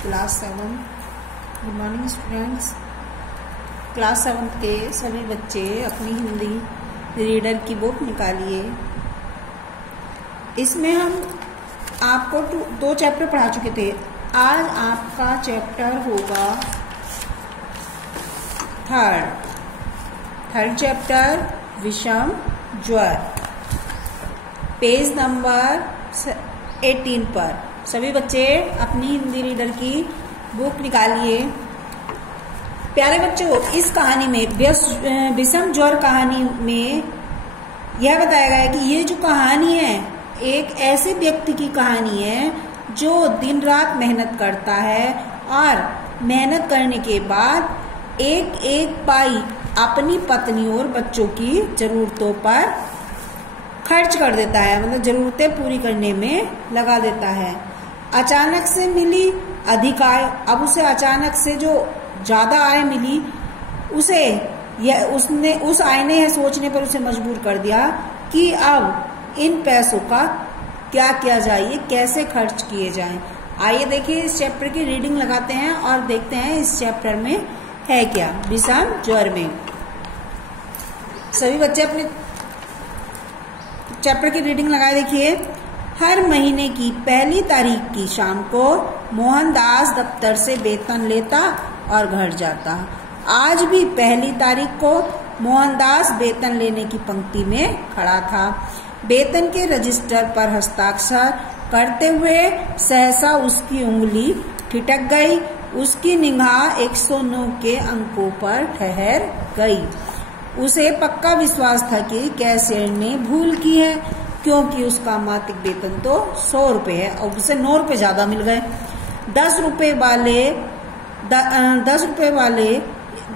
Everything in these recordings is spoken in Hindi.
Class 7। Good morning students. Class 7 के सभी बच्चे अपनी हिंदी रीडर की बुक निकालिए। इसमें हम आपको 2 चैप्टर पढ़ा चुके थे। आज आपका चैप्टर होगा थर्ड चैप्टर विषम ज्वर, पेज नंबर 18 पर। सभी बच्चे अपनी हिंदी रीडर की बुक निकालिए। प्यारे बच्चों, इस कहानी में विषम ज्वर कहानी में यह बताया गया है कि ये जो कहानी है एक ऐसे व्यक्ति की कहानी है जो दिन रात मेहनत करता है और मेहनत करने के बाद एक एक पाई अपनी पत्नी और बच्चों की जरूरतों पर खर्च कर देता है, मतलब जरूरतें पूरी करने में लगा देता है। अचानक से मिली अधिक आय, अब उसे अचानक से जो ज्यादा आय मिली उसने उस आय ने यह सोचने पर उसे मजबूर कर दिया कि अब इन पैसों का क्या किया जाए, ये कैसे खर्च किए जाएं। आइए देखिए, इस चैप्टर की रीडिंग लगाते हैं और देखते हैं इस चैप्टर में है क्या विषम ज्वर में। सभी बच्चे अपने चैप्टर की रीडिंग लगाए। देखिए, हर महीने की पहली तारीख की शाम को मोहनदास दफ्तर से वेतन लेता और घर जाता। आज भी पहली तारीख को मोहनदास वेतन लेने की पंक्ति में खड़ा था। वेतन के रजिस्टर पर हस्ताक्षर करते हुए सहसा उसकी उंगली ठिठक गई। उसकी निगाह 109 के अंकों पर ठहर गई। उसे पक्का विश्वास था कि कैशियर ने भूल की है, क्योंकि उसका मासिक वेतन तो 100 रुपए है और उसे 9 रुपए ज्यादा मिल गए। 10 रुपए वाले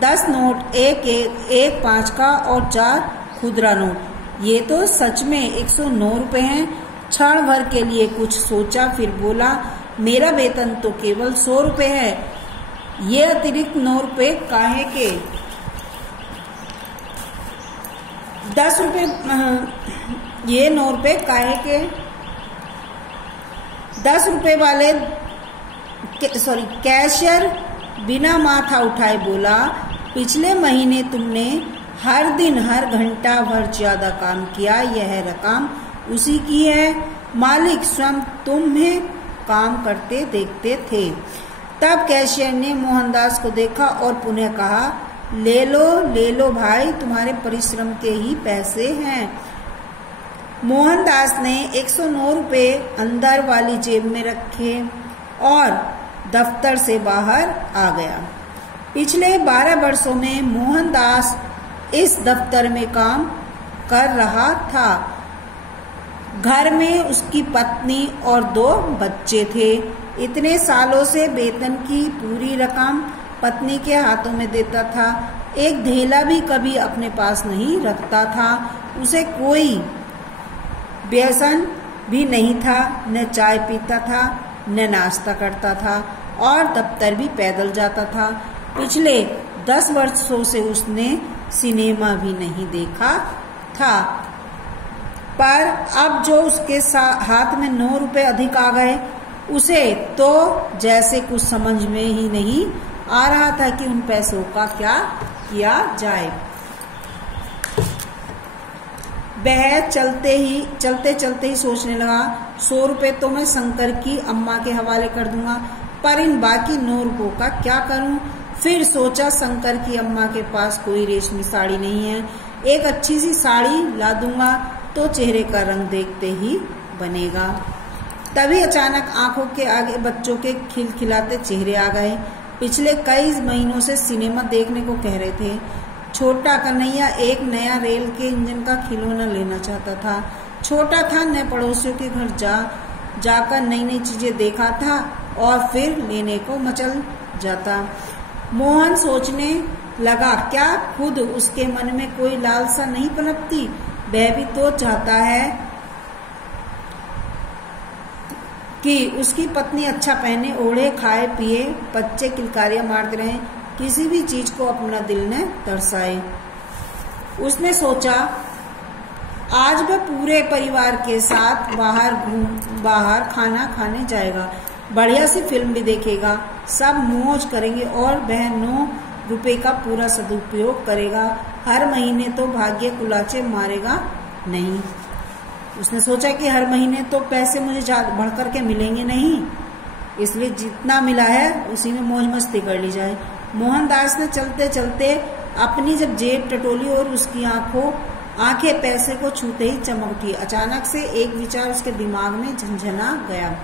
10 नोट, एक 5 का और 4 खुदरा नोट। ये तो सच में 109 रुपए हैं। क्षण भर के लिए कुछ सोचा, फिर बोला, मेरा वेतन तो केवल 100 रुपए है, ये अतिरिक्त 9 रुपए काहे के? 10 रुपए, ये 9 रुपए काहे के? 10 रुपए वाले कैशियर बिना माथा उठाए बोला, पिछले महीने तुमने हर दिन हर घंटा भर ज्यादा काम किया, यह रकम उसी की है। मालिक स्वयं तुम्हें काम करते देखते थे। तब कैशियर ने मोहनदास को देखा और पुनः कहा, ले लो भाई, तुम्हारे परिश्रम के ही पैसे हैं। मोहनदास ने 109 रुपए अंदर वाली जेब में रखे और दफ्तर से बाहर आ गया। पिछले 12 वर्षों में मोहनदास इस दफ्तर में काम कर रहा था। घर में उसकी पत्नी और 2 बच्चे थे। इतने सालों से वेतन की पूरी रकम पत्नी के हाथों में देता था। एक धेला भी कभी अपने पास नहीं रखता था। उसे कोई व्यसन भी नहीं था, न चाय पीता था न नाश्ता करता था और दफ्तर भी पैदल जाता था। पिछले 10 वर्षों से उसने सिनेमा भी नहीं देखा था। पर अब जो उसके हाथ में 9 रुपए अधिक आ गए, उसे तो जैसे कुछ समझ में ही नहीं आ रहा था कि उन पैसों का क्या किया जाए। वह चलते ही सोचने लगा, 100 रुपए तो मैं शंकर की अम्मा के हवाले कर दूंगा, पर इन बाकी 9 रुपयों का क्या करूं? फिर सोचा, शंकर की अम्मा के पास कोई रेशमी साड़ी नहीं है, एक अच्छी सी साड़ी ला दूंगा तो चेहरे का रंग देखते ही बनेगा। तभी अचानक आंखों के आगे बच्चों के खिलखिलाते चेहरे आ गए। पिछले कई महीनों से सिनेमा देखने को कह रहे थे। छोटा कन्हैया एक नया रेल के इंजन का खिलौना लेना चाहता था। छोटा था, न पड़ोसियों के घर जाकर नई चीजें देखा था और फिर लेने को मचल जाता। मोहन सोचने लगा, क्या खुद उसके मन में कोई लालसा नहीं पनपती? वह भी तो चाहता है कि उसकी पत्नी अच्छा पहने, ओढ़े, खाए पिए, बच्चे किलकारियां मारते रहें, किसी भी चीज को अपना दिल न तरसाए। उसने सोचा, आज वह पूरे परिवार के साथ बाहर खाना खाने जाएगा। बढ़िया सी फिल्म भी देखेगा, सब मौज करेंगे और वह 9 रुपए का पूरा सदुपयोग करेगा। हर महीने तो भाग्य कुलाचे मारेगा नहीं। उसने सोचा कि हर महीने तो पैसे मुझे बढ़ करके मिलेंगे नहीं, इसलिए जितना मिला है उसी में मौज मस्ती कर ली जाए। मोहनदास ने चलते चलते अपनी जब जेब टटोली और उसकी आंखें पैसे को छूते ही चमक उठी। अचानक से एक विचार उसके दिमाग में झंझना गया।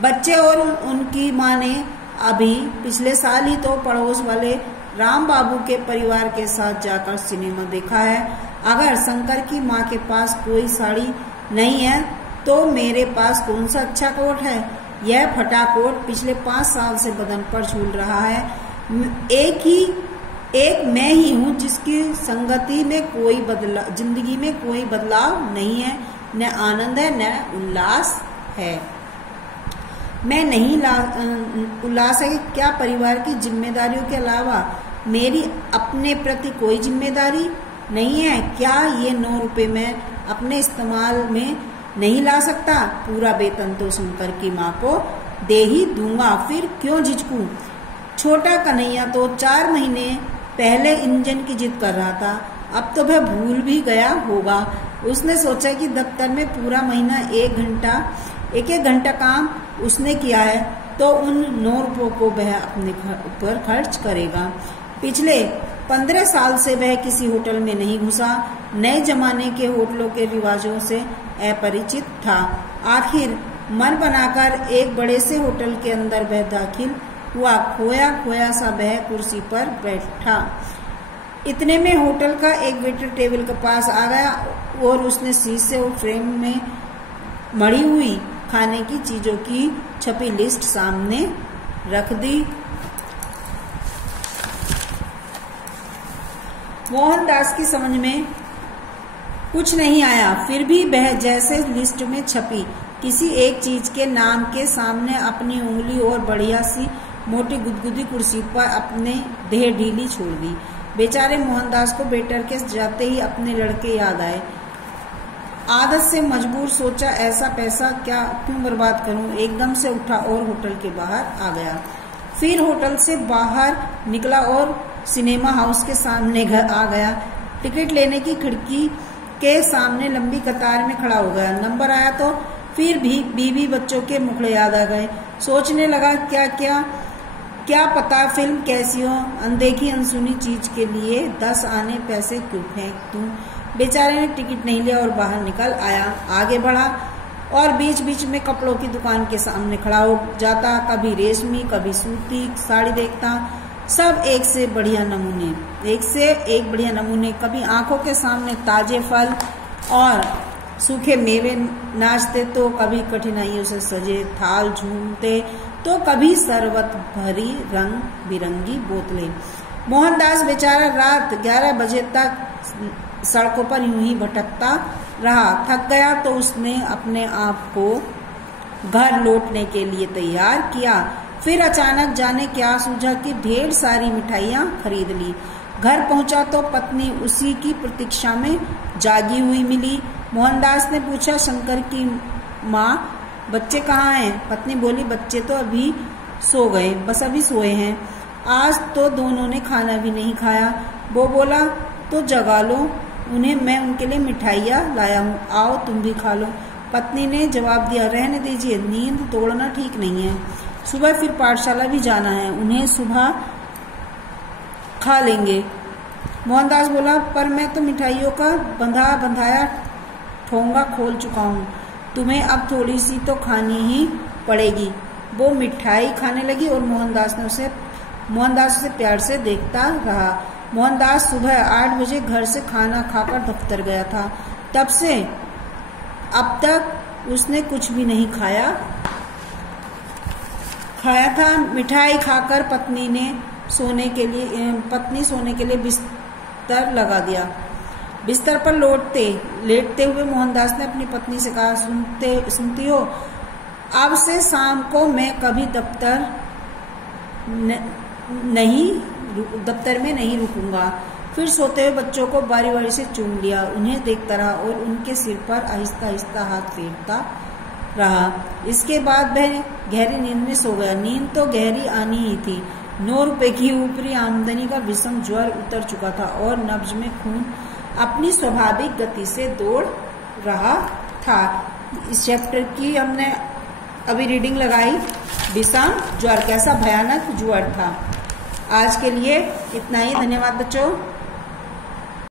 बच्चे और उनकी माँ ने अभी पिछले साल ही तो पड़ोस वाले राम बाबू के परिवार के साथ जाकर सिनेमा देखा है। अगर शंकर की माँ के पास कोई साड़ी नहीं है तो मेरे पास कौन सा अच्छा कोट है। यह फटा कोट पिछले 5 साल से बदन पर झूल रहा है। एक मैं ही हूँ जिसकी संगति में जिंदगी में कोई बदलाव नहीं है, न आनंद है न उल्लास है। मैं नहीं उल्लास है कि क्या परिवार की जिम्मेदारियों के अलावा मेरी अपने प्रति कोई जिम्मेदारी नहीं है। क्या ये 9 रुपए मैं अपने इस्तेमाल में नहीं ला सकता। पूरा वेतन तो शंकर की माँ को दे ही दूंगा, फिर क्यों झिझकूं। छोटा कन्हैया तो 4 महीने पहले इंजन की जिद कर रहा था, अब तो वह भूल भी गया होगा। उसने सोचा कि दफ्तर में पूरा महीना एक घंटा काम उसने किया है तो उन 9 रुपयों को वह अपने ऊपर खर्च करेगा। पिछले 15 साल से वह किसी होटल में नहीं घुसा, नए जमाने के होटलों के रिवाजों से अपरिचित था। आखिर मन बनाकर एक बड़े से होटल के अंदर वह दाखिल हुआ। खोया खोया सा वह कुर्सी पर बैठा। इतने में होटल का एक वेटर टेबल के पास आ गया और उसने शीशे और फ्रेम में मढ़ी हुई खाने की चीजों की छपी लिस्ट सामने रख दी। मोहनदास की समझ में कुछ नहीं आया, फिर भी वह जैसे लिस्ट में छपी किसी एक चीज के नाम के सामने अपनी उंगली और बढ़िया सी मोटी गुदगुदी कुर्सी पर अपने देह ढीली छोड़ दी। बेचारे मोहनदास को वेटर के जाते ही अपने लड़के याद आए। आदत से मजबूर सोचा ऐसा पैसा क्यों बर्बाद करूं। एकदम से उठा और होटल के बाहर आ गया। फिर होटल से बाहर निकला और सिनेमा हाउस के सामने घर आ गया। टिकट लेने की खिड़की के सामने लंबी कतार में खड़ा हो गया। नंबर आया तो फिर भी बीवी बच्चों के मुखड़े याद आ गए। सोचने लगा क्या पता फिल्म कैसी हो, अनदेखी अनसुनी चीज के लिए 10 आने पैसे क्यों फेंक दूं। बेचारे ने टिकट नहीं लिया और बाहर निकल आया। आगे बढ़ा और बीच बीच में कपड़ों की दुकान के सामने खड़ा हो जाता। कभी रेशमी कभी सूती साड़ी देखता, सब एक से एक बढ़िया नमूने। कभी आंखों के सामने ताजे फल और सूखे मेवे नाचते तो कभी कठिनाइयों से सजे थाल झूमते तो कभी शरबत भरी रंग बिरंगी बोतलें। मोहनदास बेचारा रात 11 बजे तक सड़कों पर यूं ही भटकता रहा। थक गया तो उसने अपने आप को घर लौटने के लिए तैयार किया। फिर अचानक जाने क्या सूझा कि ढेर सारी मिठाइयां खरीद ली। घर पहुंचा तो पत्नी उसी की प्रतीक्षा में जागी हुई मिली। मोहनदास ने पूछा, शंकर की माँ बच्चे कहाँ हैं। पत्नी बोली, बच्चे तो अभी सो गए, बस अभी सोए हैं, आज तो दोनों ने खाना भी नहीं खाया। वो बोला, तो जगा लो उन्हें, मैं उनके लिए मिठाइयाँ लाया हूँ, आओ तुम भी खा लो। पत्नी ने जवाब दिया, रहने दीजिए, नींद तोड़ना ठीक नहीं है, सुबह फिर पाठशाला भी जाना है, उन्हें सुबह खा लेंगे। मोहनदास बोला, पर मैं तो मिठाइयों का बंधाया ठोंगा खोल चुका हूँ, तुम्हें अब थोड़ी सी तो खानी ही पड़ेगी। वो मिठाई खाने लगी और मोहनदास उसे प्यार से देखता रहा। मोहनदास सुबह 8 बजे घर से खाना खाकर दफ्तर गया था। तब से अब तक उसने कुछ भी नहीं खाया था। मिठाई खाकर पत्नी सोने के लिए बिस्तर लगा दिया। बिस्तर पर लेटते हुए मोहनदास ने अपनी पत्नी से कहा, सुनती हो, अब से शाम को मैं कभी दफ्तर में नहीं रुकूंगा। फिर सोते हुए बच्चों को बारी बारी से चूम लिया, उन्हें देखता रहा और उनके सिर पर आहिस्ता आहिस्ता हाथ फेरता रहा। इसके बाद वह गहरी नींद में सो गया। नींद तो गहरी आनी ही थी। 9 रुपए की ऊपरी आमदनी का विषम ज्वर उतर चुका था और नब्ज में खून अपनी स्वाभाविक गति से दौड़ रहा था। इस चैप्टर की हमने अभी रीडिंग लगाई, विषम ज्वर कैसा भयानक ज्वर था। आज के लिए इतना ही। धन्यवाद बच्चों।